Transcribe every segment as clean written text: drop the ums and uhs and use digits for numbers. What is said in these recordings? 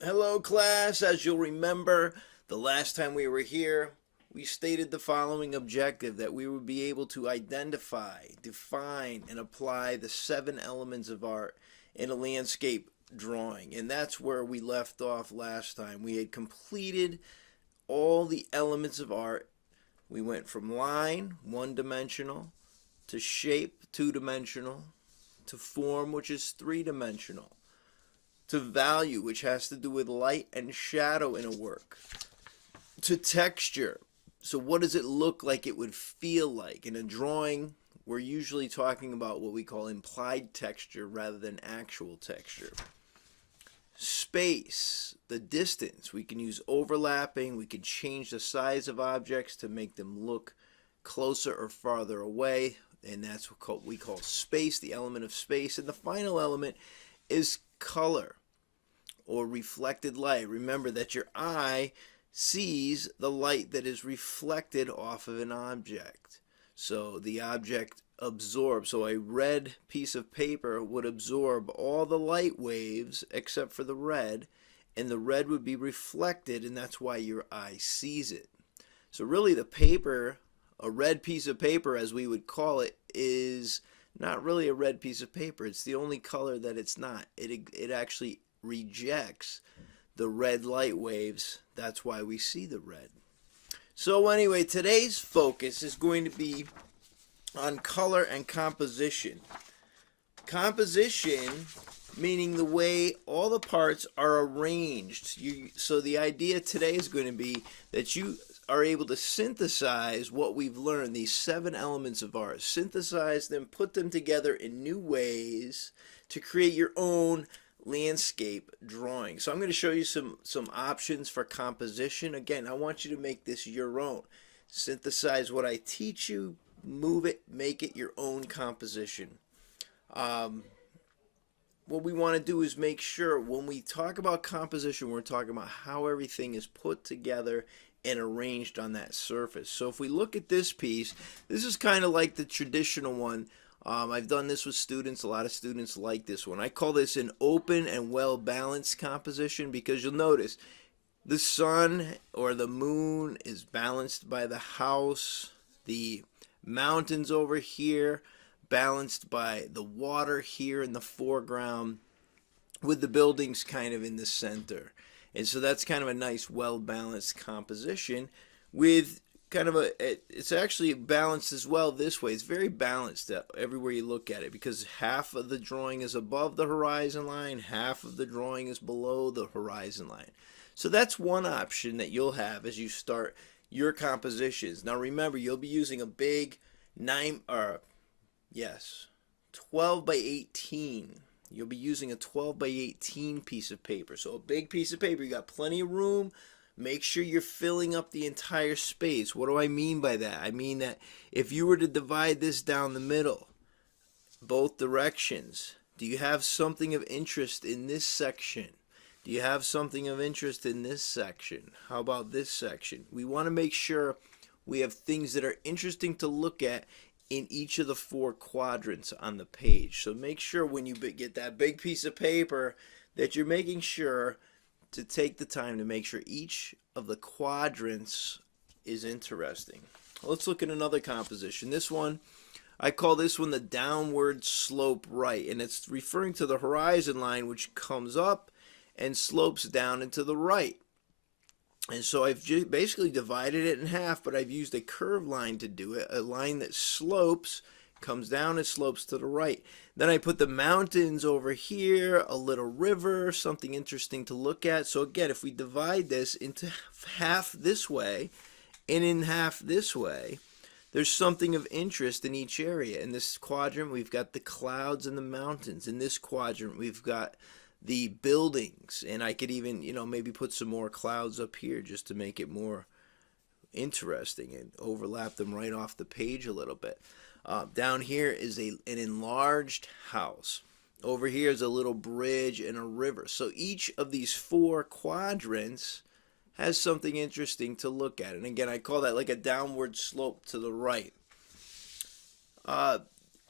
Hello, class. As you'll remember, the last time we were here, we stated the following objective that we would be able to identify, define, and apply the 7 elements of art in a landscape drawing. And that's where we left off last time. We had completed all the elements of art. We went from line, 1 dimensional, to shape, 2 dimensional, to form, which is 3 dimensional, to value, which has to do with light and shadow in a work, to texture. So, what does it look like it would feel like? In a drawing, we're usually talking about what we call implied texture rather than actual texture. Space, the distance. We can use overlapping, we can change the size of objects to make them look closer or farther away, and that's what we call space, the element of space. And the final element is color or reflected light. Remember that your eye sees the light that is reflected off of an object. So the object absorbs. So a red piece of paper would absorb all the light waves except for the red, and the red would be reflected, and that's why your eye sees it. So really the paper, a red piece of paper as we would call it, is not really a red piece of paper. It's the only color that it's not. It actually rejects the red light waves. That's why we see the red. So anyway, today's focus is going to be on color and composition. Composition meaning the way all the parts are arranged. So the idea today is going to be that you are able to synthesize what we've learned, these 7 elements of art, synthesize them, put them together in new ways to create your own landscape drawing. So I'm going to show you some options for composition. Again, I want you to make this your own. Synthesize what I teach you, move it, make it your own composition. What we want to do is make sure when we talk about composition, we're talking about how everything is put together and arranged on that surface. So if we look at this piece, this is kind of like the traditional one. I've done this with students. A lot of students like this one. I call this an open and well-balanced composition because you'll notice the sun or the moon is balanced by the house, the mountains over here balanced by the water here in the foreground, with the buildings kind of in the center. And so that's kind of a nice well-balanced composition with kind of it's actually balanced as well this way. It's very balanced everywhere you look at it because half of the drawing is above the horizon line, half of the drawing is below the horizon line. So that's one option that you'll have as you start your compositions. Now remember, you'll be using a big 12 by 18. You'll be using a 12 by 18 piece of paper. So a big piece of paper, you got plenty of room. Make sure you're filling up the entire space. What do I mean by that? I mean that if you were to divide this down the middle, both directions, do you have something of interest in this section? Do you have something of interest in this section? How about this section? We want to make sure we have things that are interesting to look at in each of the 4 quadrants on the page. So make sure when you get that big piece of paper that you're making sure to take the time to make sure each of the quadrants is interesting. Let's look at another composition. This one, I call this one the downward slope right, and it's referring to the horizon line which comes up and slopes down and to the right. And so I've basically divided it in half, but I've used a curved line to do it, a line that slopes, comes down and slopes to the right. Then I put the mountains over here, a little river, something interesting to look at. So again, if we divide this into half this way and in half this way, there's something of interest in each area. In this quadrant, we've got the clouds and the mountains. In this quadrant, we've got the buildings, and I could even maybe put some more clouds up here just to make it more interesting and overlap them right off the page a little bit. Down here is an enlarged house. Over here is a little bridge and a river. So each of these 4 quadrants has something interesting to look at, and again I call that like a downward slope to the right.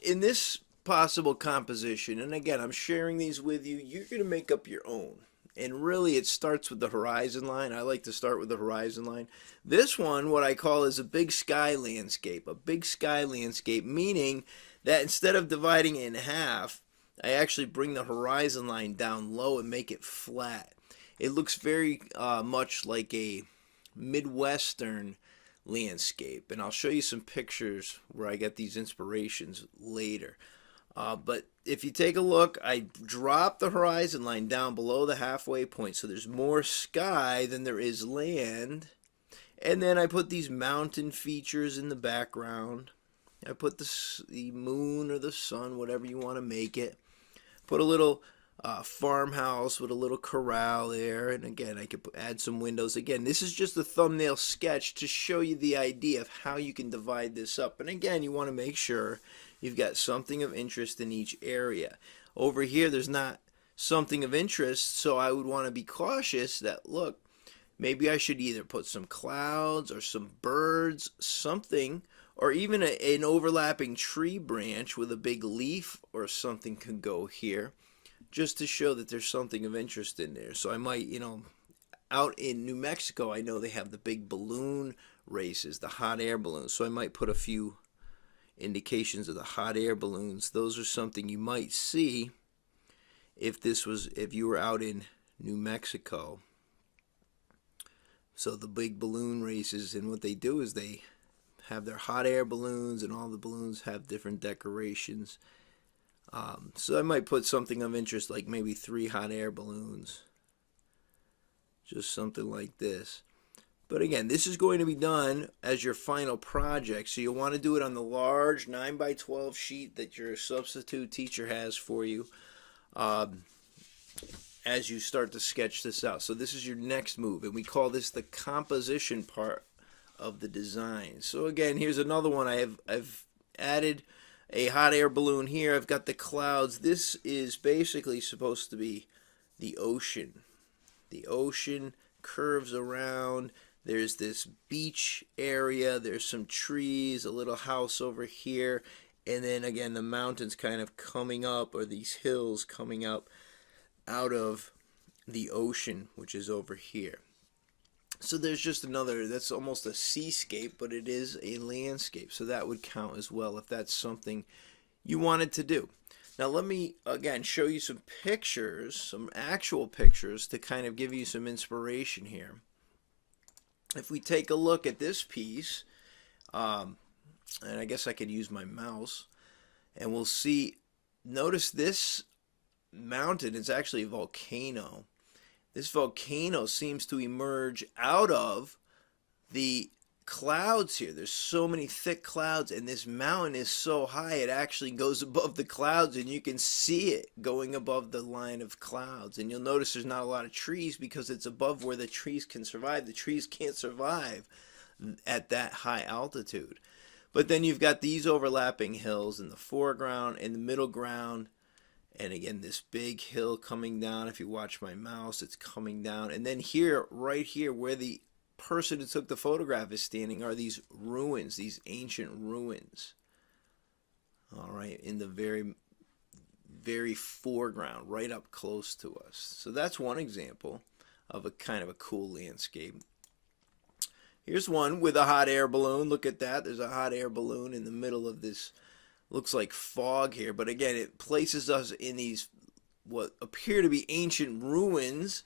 In this possible composition, and again I'm sharing these with you, you're going to make up your own, And really it starts with the horizon line. I like to start with the horizon line. This one, what I call, is a big sky landscape. A big sky landscape, meaning that instead of dividing it in half, I actually bring the horizon line down low and make it flat. It looks very much like a Midwestern landscape, and I'll show you some pictures where I get these inspirations later. But if you take a look, I drop the horizon line down below the halfway point, so there's more sky than there is land. And then I put these mountain features in the background. I put the moon or the sun, whatever you want to make it. Put a little farmhouse with a little corral there, and again I could add some windows. Again, this is just a thumbnail sketch to show you the idea of how you can divide this up. And again, you want to make sure you've got something of interest in each area. Over here there's not something of interest, so I would want to be cautious that, look, maybe I should either put some clouds or some birds, something, or even an overlapping tree branch with a big leaf or something could go here, just to show that there's something of interest in there. So I might, out in New Mexico, I know they have the big balloon races, the hot air balloons. So I might put a few indications of the hot air balloons. Those are something you might see if you were out in New Mexico. So the big balloon races, and what they do is they have their hot air balloons, and all the balloons have different decorations. So I might put something of interest, like maybe 3 hot air balloons, just something like this. But again, this is going to be done as your final project, so you'll want to do it on the large 9x12 sheet that your substitute teacher has for you as you start to sketch this out. So this is your next move, and we call this the composition part of the design. So again, here's another one. I've added a hot air balloon here. I've got the clouds. This is basically supposed to be the ocean. The ocean curves around. There's this beach area. There's some trees, a little house over here, and then again the mountains kind of coming up, or these hills coming up out of the ocean, which is over here. So there's just another, that's almost a seascape, but it is a landscape. So that would count as well if that's something you wanted to do. Now let me again show you some pictures, some actual pictures, to kind of give you some inspiration here. If we take a look at this piece, and I guess I could use my mouse, and we'll see, notice this mountain is actually a volcano. This volcano seems to emerge out of the clouds here. There's so many thick clouds, and this mountain is so high it actually goes above the clouds, and you can see it going above the line of clouds. And you'll notice there's not a lot of trees because it's above where the trees can survive. The trees can't survive at that high altitude. But then you've got these overlapping hills in the foreground and the middle ground. And again, this big hill coming down. If you watch my mouse, it's coming down. And then here, right here, where the person who took the photograph is standing, are these ruins, these ancient ruins. All right, in the very, very foreground, right up close to us. So that's one example of a kind of a cool landscape. Here's one with a hot air balloon. Look at that. There's a hot air balloon in the middle of this, looks like fog here, but again, it places us in these what appear to be ancient ruins.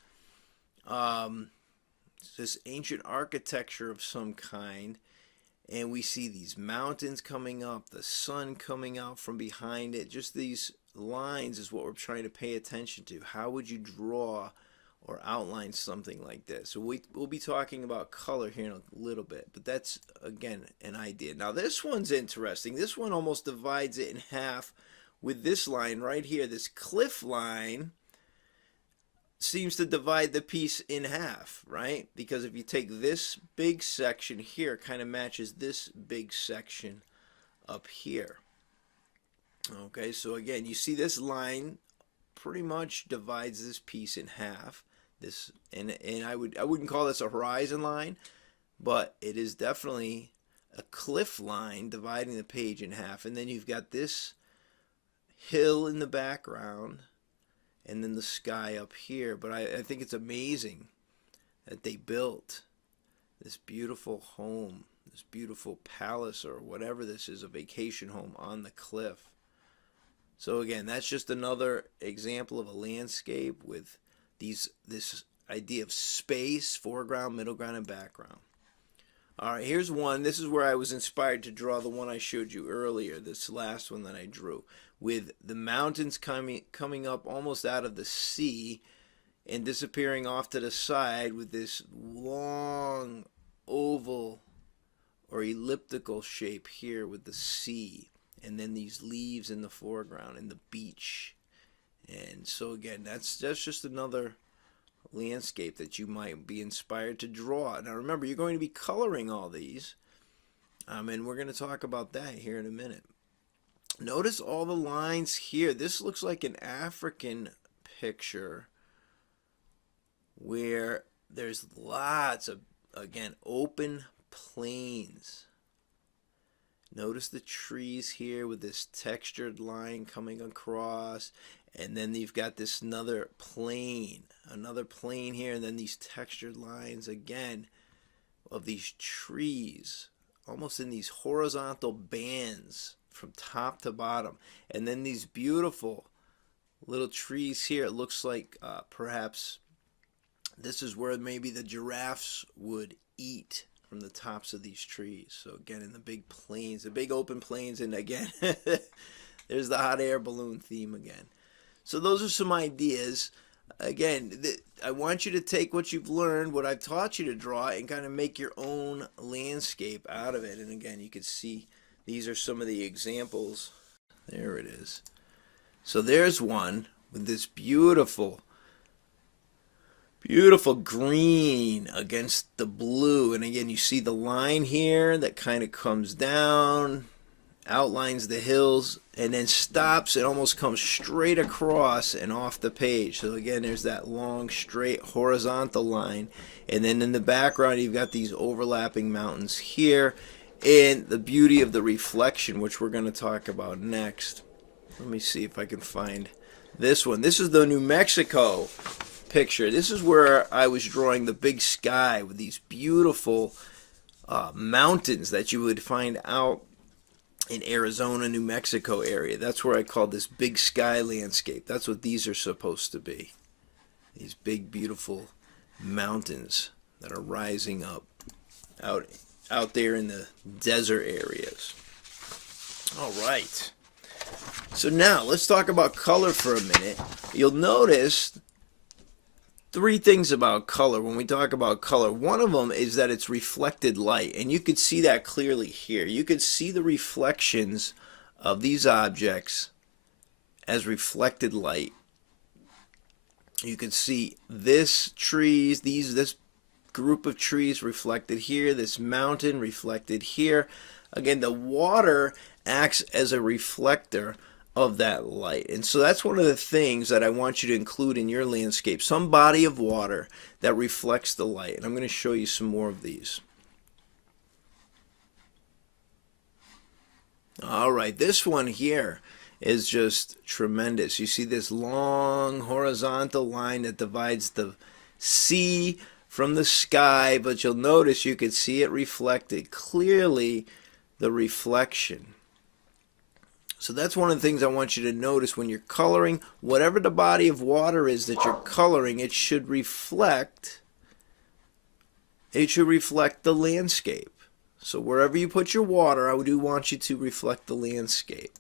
This ancient architecture of some kind, and we see these mountains coming up, the sun coming out from behind it. Just these lines is what we're trying to pay attention to. How would you draw or outline something like this? So we'll be talking about color here in a little bit, but that's again an idea. Now this one's interesting. This one almost divides it in half with this line right here. This cliff line seems to divide the piece in half, right? Because if you take this big section here, it kind of matches this big section up here. Okay, so again, you see this line pretty much divides this piece in half. This and I wouldn't call this a horizon line, but it is definitely a cliff line dividing the page in half. And then you've got this hill in the background, and then the sky up here. But I think it's amazing that they built this beautiful home, this beautiful palace, or whatever this is, a vacation home on the cliff. So again, that's just another example of a landscape with this idea of space, foreground, middle ground, and background. All right, here's one. This is where I was inspired to draw the one I showed you earlier, this last one that I drew, with the mountains coming up almost out of the sea and disappearing off to the side with this long oval or elliptical shape here with the sea, and then these leaves in the foreground and the beach. And so again, that's just another landscape that you might be inspired to draw. Now remember, you're going to be coloring all these, and we're going to talk about that here in a minute. Notice all the lines here. This looks like an African picture where there's lots of, again, open plains. Notice the trees here with this textured line coming across, and then you've got this another plane here, and then these textured lines again of these trees, almost in these horizontal bands from top to bottom, and then these beautiful little trees here. It looks like perhaps this is where maybe the giraffes would eat, from the tops of these trees. So again, in the big plains, the big open plains, and again there's the hot air balloon theme again. So those are some ideas. Again, I want you to take what you've learned, what I've taught you to draw, and kind of make your own landscape out of it. And again, you can see these are some of the examples. There it is. So there's one with this beautiful green against the blue, and again you see the line here that kind of comes down, outlines the hills, and then stops and almost comes straight across and off the page. So again, there's that long straight horizontal line, and then in the background you've got these overlapping mountains here, and the beauty of the reflection, which we're going to talk about next. Let me see if I can find this one. This is the New Mexico picture. This is where I was drawing the big sky with these beautiful mountains that you would find out in Arizona, New Mexico area. That's where I call this big sky landscape. That's what these are supposed to be. These big, beautiful mountains that are rising up out there in the desert areas. All right. So now let's talk about color for a minute. You'll notice three things about color when we talk about color. One of them is that it's reflected light, and you could see that clearly here. You could see the reflections of these objects as reflected light. You can see this group of trees reflected here, this mountain reflected here. Again, the water acts as a reflector of that light. And so that's one of the things that I want you to include in your landscape, some body of water that reflects the light. And I'm going to show you some more of these. All right, this one here is just tremendous. You see this long horizontal line that divides the sea from the sky, but you'll notice you can see it reflected clearly, the reflection. So that's one of the things I want you to notice when you're coloring. Whatever the body of water is that you're coloring, it should reflect the landscape. So wherever you put your water, I do want you to reflect the landscape.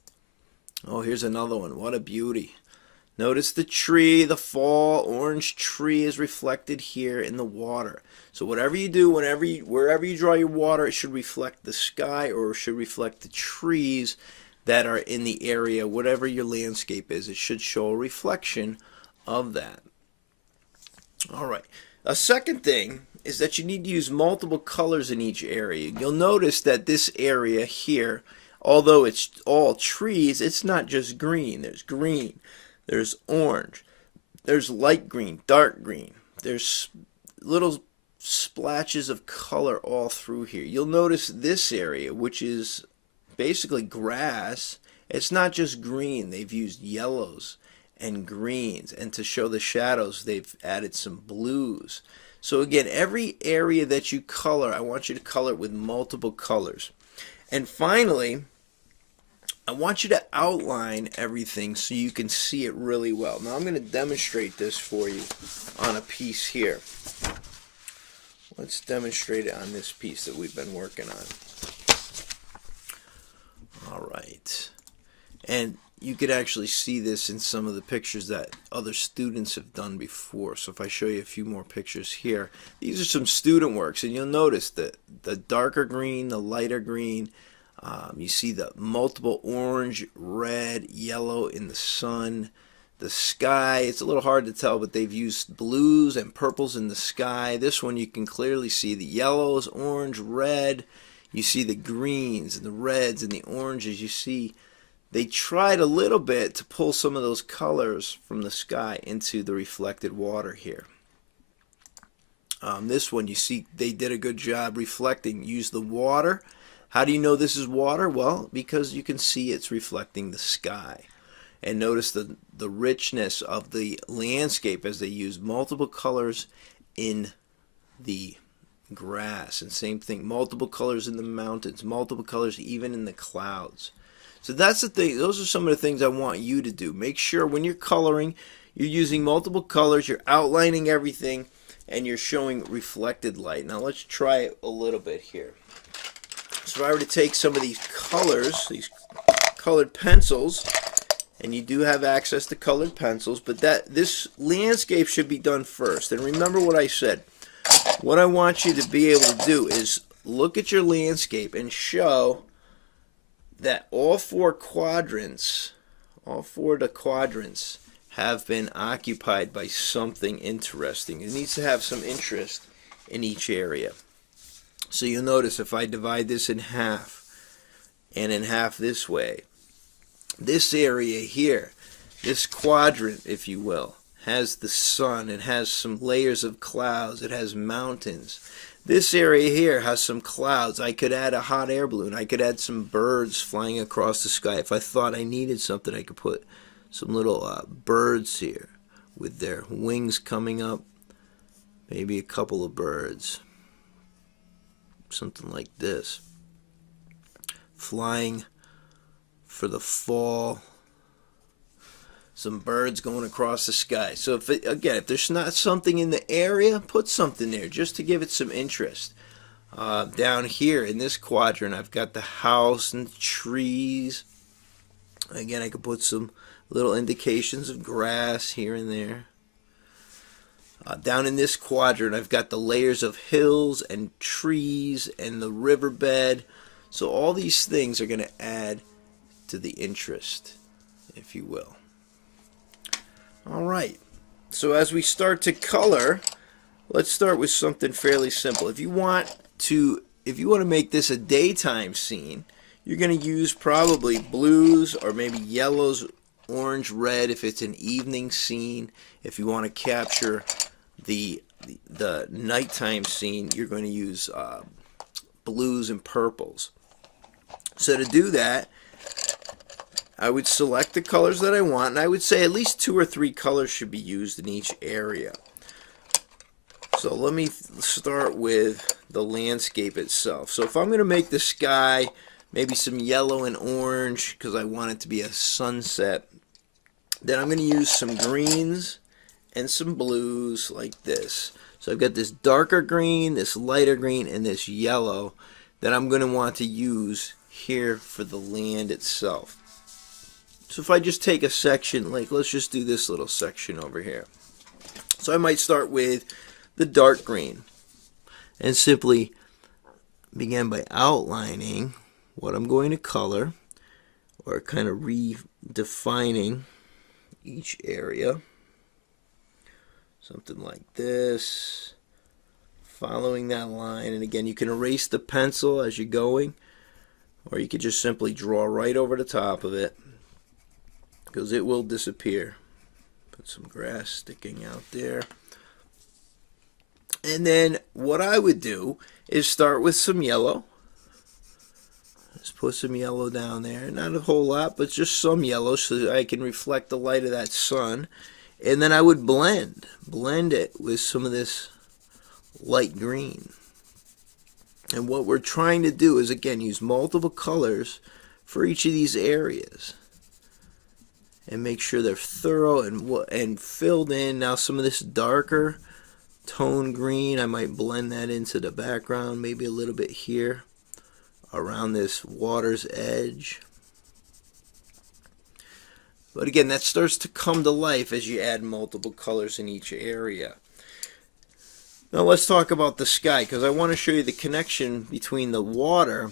Oh, here's another one. What a beauty. Notice the tree, the fall orange tree is reflected here in the water. So whatever you do, wherever you draw your water, it should reflect the sky, or it should reflect the trees that are in the area. Whatever your landscape is, it should show a reflection of that. All right. A second thing is that you need to use multiple colors in each area. You'll notice that this area here, although it's all trees, it's not just green. There's orange, there's light green, dark green. There's little splashes of color all through here. You'll notice this area, which is basically grass, it's not just green. They've used yellows and greens, and to show the shadows they've added some blues. So again, every area that you color, I want you to color it with multiple colors. And finally, I want you to outline everything so you can see it really well. Now I'm going to demonstrate this for you on a piece here. Let's demonstrate it on this piece that we've been working on. All right. And you could actually see this in some of the pictures that other students have done before. So if I show you a few more pictures here, these are some student works, and you'll notice that the darker green, the lighter green, you see the multiple orange, red, yellow in the sun. The sky, it's a little hard to tell, but they've used blues and purples in the sky. This one you can clearly see the yellows, orange, red. You see the greens and the reds and the oranges. You see they tried a little bit to pull some of those colors from the sky into the reflected water here. This one, you see they did a good job reflecting. Use the water. How do you know this is water? Well, because you can see it's reflecting the sky. And notice the richness of the landscape as they use multiple colors in the grass. And same thing, multiple colors in the mountains, multiple colors even in the clouds. So that's the thing. Those are some of the things I want you to do. Make sure when you're coloring, you're using multiple colors, you're outlining everything, and you're showing reflected light. Now let's try it a little bit here. So if I were to take some of these colors, these colored pencils, and you do have access to colored pencils, but this landscape should be done first. And remember what I said. What I want you to be able to do is look at your landscape and show that all four of the quadrants have been occupied by something interesting. It needs to have some interest in each area. So you'll notice if I divide this in half and in half this way, this area here, this quadrant, if you will, has the sun. It has some layers of clouds. It has mountains. This area here has some clouds. I could add a hot air balloon. I could add some birds flying across the sky. If I thought I needed something, I could put some little birds here with their wings coming up. Maybe a couple of birds. Something like this. Flying for the fall. Some birds going across the sky. So if there's not something in the area, put something there just to give it some interest. Down here in this quadrant, I've got the house and the trees. Again, I could put some little indications of grass here and there. Down in this quadrant, I've got the layers of hills and trees and the riverbed. So all these things are going to add to the interest, if you will. All right. So as we start to color, let's start with something fairly simple. If you want to make this a daytime scene, you're going to use probably blues or maybe yellows, orange, red if it's an evening scene. If you want to capture the nighttime scene, you're going to use blues and purples. So to do that, I would select the colors that I want, and I would say at least 2 or 3 colors should be used in each area. So let me start with the landscape itself. So if I'm going to make the sky maybe some yellow and orange because I want it to be a sunset, then I'm going to use some greens and some blues like this. So I've got this darker green, this lighter green, and this yellow that I'm going to want to use here for the land itself. So if I just take a section, like let's just do this little section over here. So I might start with the dark green and simply begin by outlining what I'm going to color, or kind of redefining each area. Something like this, following that line. And again, you can erase the pencil as you're going, or you could just simply draw right over the top of it, because it will disappear. Put some grass sticking out there. And then what I would do is start with some yellow. Let's put some yellow down there. Not a whole lot, but just some yellow so I can reflect the light of that sun. And then I would blend it with some of this light green. And what we're trying to do is, again, use multiple colors for each of these areas. And make sure they're thorough and filled in. Now some of this darker tone green, I might blend that into the background, maybe a little bit here around this water's edge. But again, that starts to come to life as you add multiple colors in each area. Now let's talk about the sky, because I want to show you the connection between the water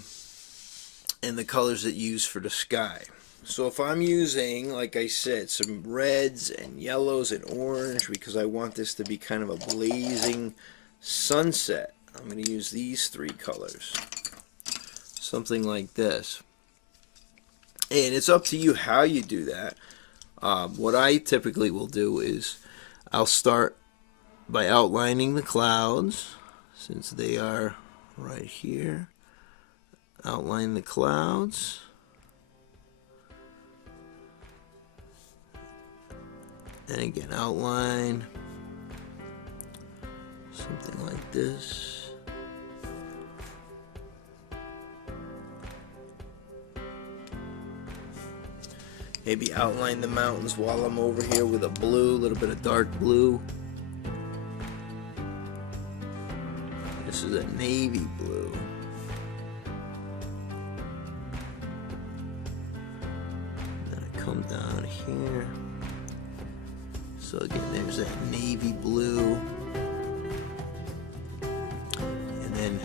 and the colors that you use for the sky. So if I'm using, like I said, some reds and yellows and orange, because I want this to be kind of a blazing sunset, I'm going to use these three colors. Something like this. And it's up to you how you do that. What I typically will do is I'll start by outlining the clouds, since they are right here. Outline the clouds. And again, outline something like this. Maybe outline the mountains while I'm over here with a blue, a little bit of dark blue. This is a navy blue. Then I come down here. So again, there's that navy blue. And then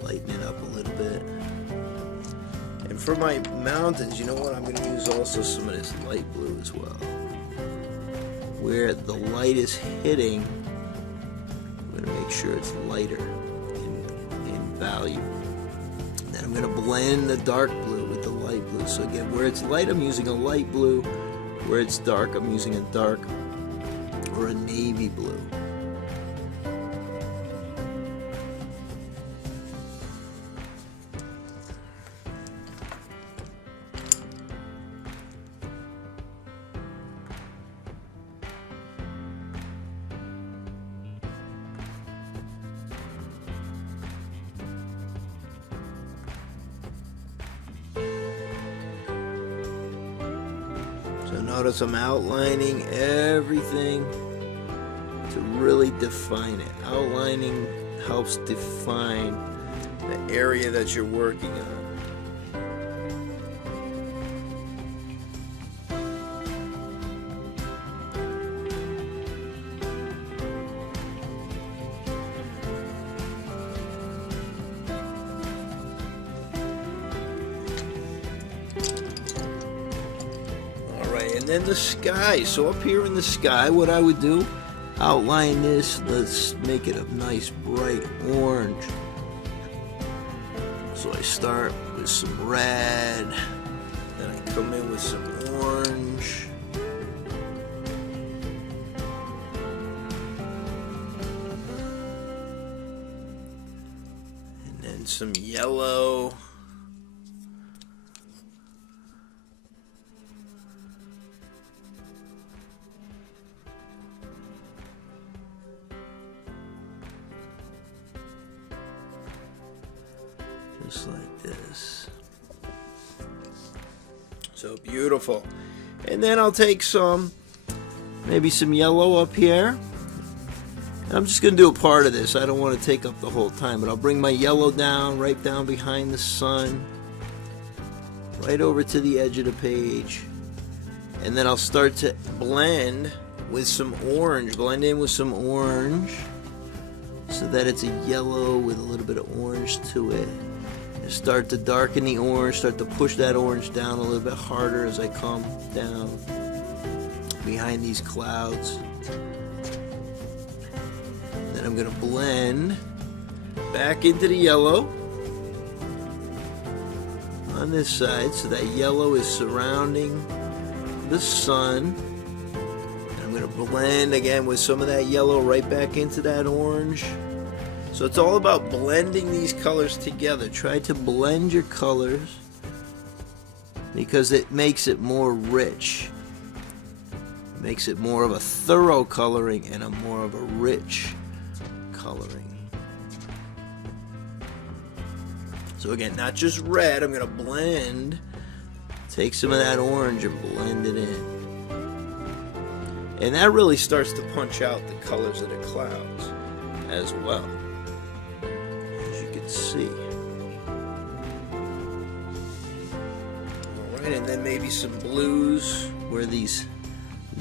lighten it up a little bit. And for my mountains, you know what? I'm going to use also some of this light blue as well. Where the light is hitting, I'm going to make sure it's lighter in value. And then I'm going to blend the dark blue with the light blue. So again, where it's light, I'm using a light blue. Where it's dark, I'm using a dark or a navy blue. So notice I'm outlining everything to really define it. Outlining helps define the area that you're working on. Alright, and then the sky. So up here in the sky, what I would do, outline this, let's make it a nice bright orange. So I start with some red, then I come in with some orange, and then some yellow. Just like this. So beautiful. And then I'll take maybe some yellow up here. I'm just going to do a part of this. I don't want to take up the whole time, but I'll bring my yellow down, right down behind the sun, right over to the edge of the page. And then I'll start to blend with some orange, blend in with some orange, so that it's a yellow with a little bit of orange to it. Start to darken the orange, start to push that orange down a little bit harder as I come down behind these clouds. Then I'm going to blend back into the yellow on this side, so that yellow is surrounding the sun. And I'm going to blend again with some of that yellow right back into that orange. So it's all about blending these colors together. Try to blend your colors because it makes it more rich. It makes it more of a thorough coloring and a more of a rich coloring. So again, not just red, I'm going to blend, take some of that orange and blend it in. And that really starts to punch out the colors of the clouds as well, as you can see. Alright, and then maybe some blues where these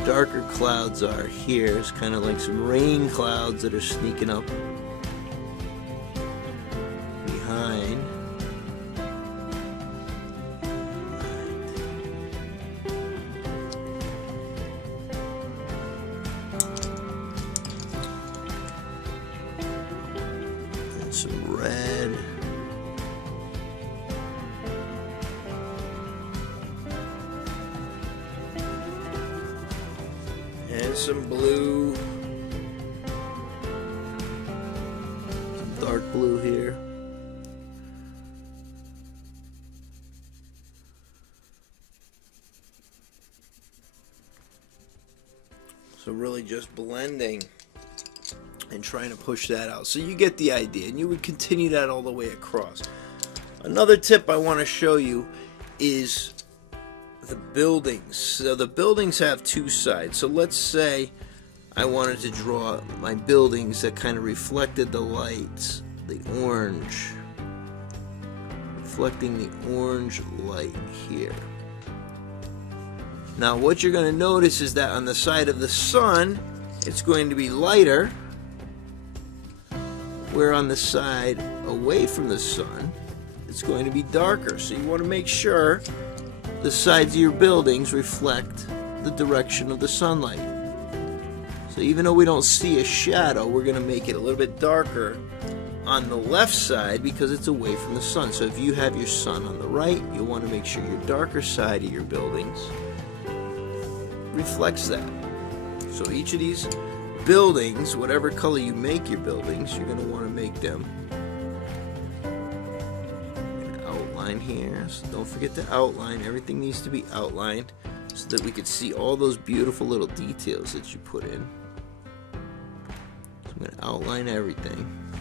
darker clouds are here. It's kind of like some rain clouds that are sneaking up behind. Some red. And some blue. Some dark blue here. So really just blending and trying to push that out. So you get the idea, and you would continue that all the way across. Another tip I want to show you is the buildings. So the buildings have two sides. So let's say I wanted to draw my buildings that kind of reflected the lights, the orange, reflecting the orange light here. Now what you're going to notice is that on the side of the sun, it's going to be lighter, where on the side away from the sun, it's going to be darker. So you want to make sure the sides of your buildings reflect the direction of the sunlight. So even though we don't see a shadow, we're going to make it a little bit darker on the left side because it's away from the sun. So if you have your sun on the right, you'll want to make sure your darker side of your buildings reflects that. So each of these buildings, whatever color you make your buildings, you're going to want to make them an outline here. So don't forget to outline. Everything needs to be outlined so that we could see all those beautiful little details that you put in. So I'm going to outline everything.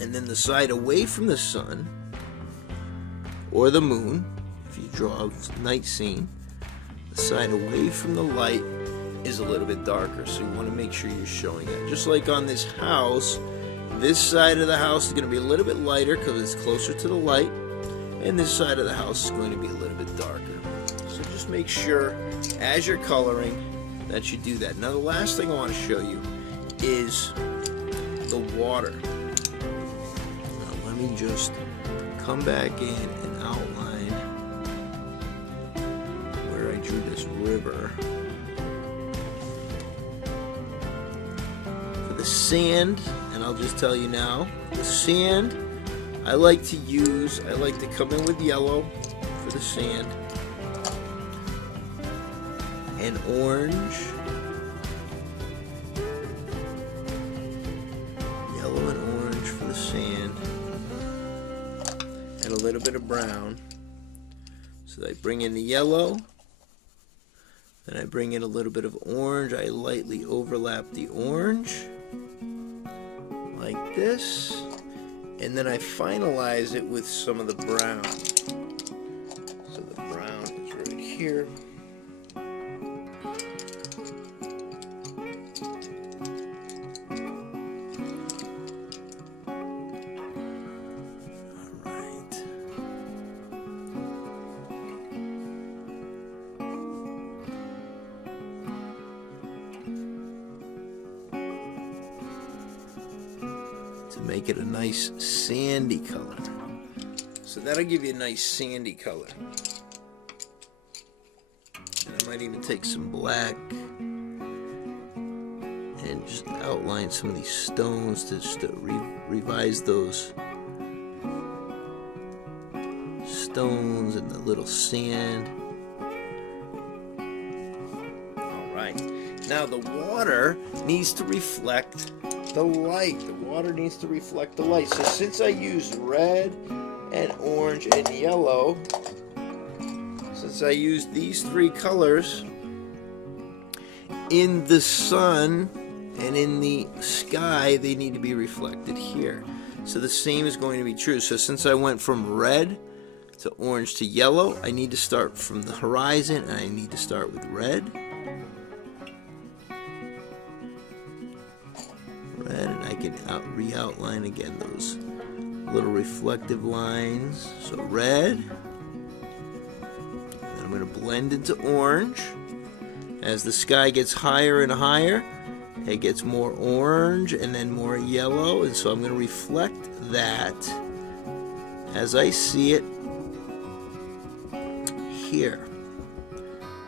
And then the side away from the sun or the moon, if you draw a night scene, the side away from the light is a little bit darker, so you want to make sure you're showing that. Just like on this house, this side of the house is going to be a little bit lighter because it's closer to the light, and this side of the house is going to be a little bit darker. So just make sure as you're coloring that you do that. Now the last thing I want to show you is the water. Now let me just come back in and outline where I drew this river. Sand, and I'll just tell you now, the sand I like to come in with yellow for the sand and orange, yellow and orange for the sand, and a little bit of brown. So I bring in the yellow, then I bring in a little bit of orange. I lightly overlap the orange like this, and then I finalize it with some of the brown. So the brown is right here. To make it a nice sandy color. So that'll give you a nice sandy color. And I might even take some black and just outline some of these stones to just revise those stones and the little sand. Alright, now the water needs to reflect the light. The water needs to reflect the light. So since I used red and orange and yellow As I use these three colors in the sun and in the sky, they need to be reflected here. So the same is going to be true. So since I went from red to orange to yellow, I need to start from the horizon, and I need to start with red. Red, and I can re-outline again those little reflective lines. So red. I'm going to blend into orange. As the sky gets higher and higher, it gets more orange and then more yellow, and so I'm going to reflect that as I see it here.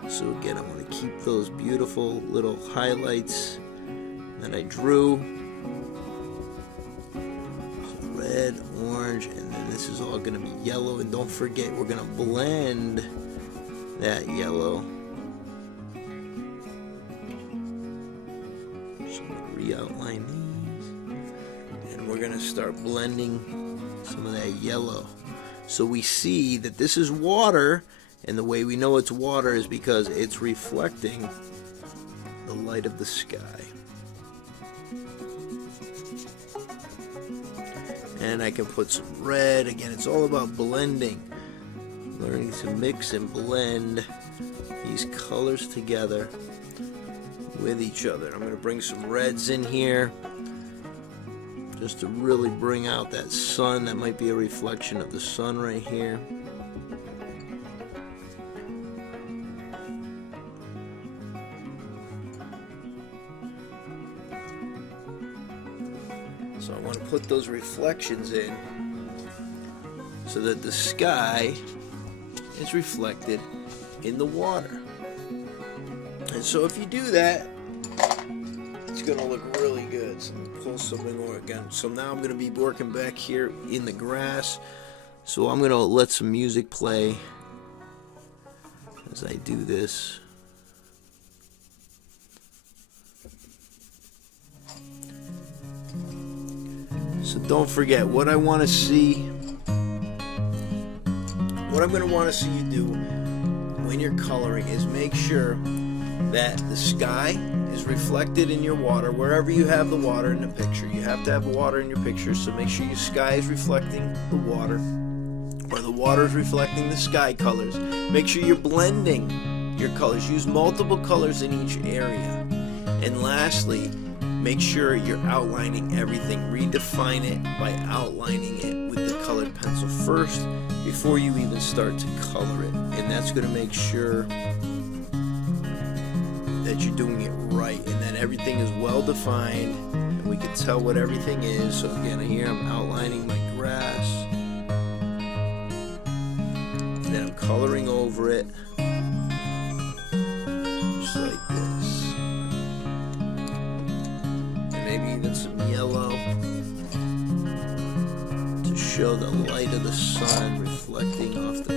So again, I want to keep those beautiful little highlights that I drew. So red, orange, and then this is all going to be yellow, and don't forget we're going to blend that yellow. So I'm going to re-outline these, and we're going to start blending some of that yellow. So we see that this is water, and the way we know it's water is because it's reflecting the light of the sky. And I can put some red. Again, it's all about blending. Learning to mix and blend these colors together with each other. I'm going to bring some reds in here just to really bring out that sun. That might be a reflection of the sun right here. So I want to put those reflections in so that the sky is reflected in the water. And so if you do that, it's going to look really good. So I'm going to pull something over again. So now I'm going to be working back here in the grass. So I'm going to let some music play as I do this. So don't forget, what I want to see, what I'm going to want to see you do when you're coloring is make sure that the sky is reflected in your water. Wherever you have the water in the picture, you have to have water in your picture, so make sure your sky is reflecting the water, or the water is reflecting the sky colors. Make sure you're blending your colors. Use multiple colors in each area. And lastly, make sure you're outlining everything. Redefine it by outlining it with the colored pencil first before you even start to color it. And that's going to make sure that you're doing it right and that everything is well defined and we can tell what everything is. So again, here I'm outlining my grass and then I'm coloring over it just like this. Maybe even some yellow to show the light of the sun reflecting off the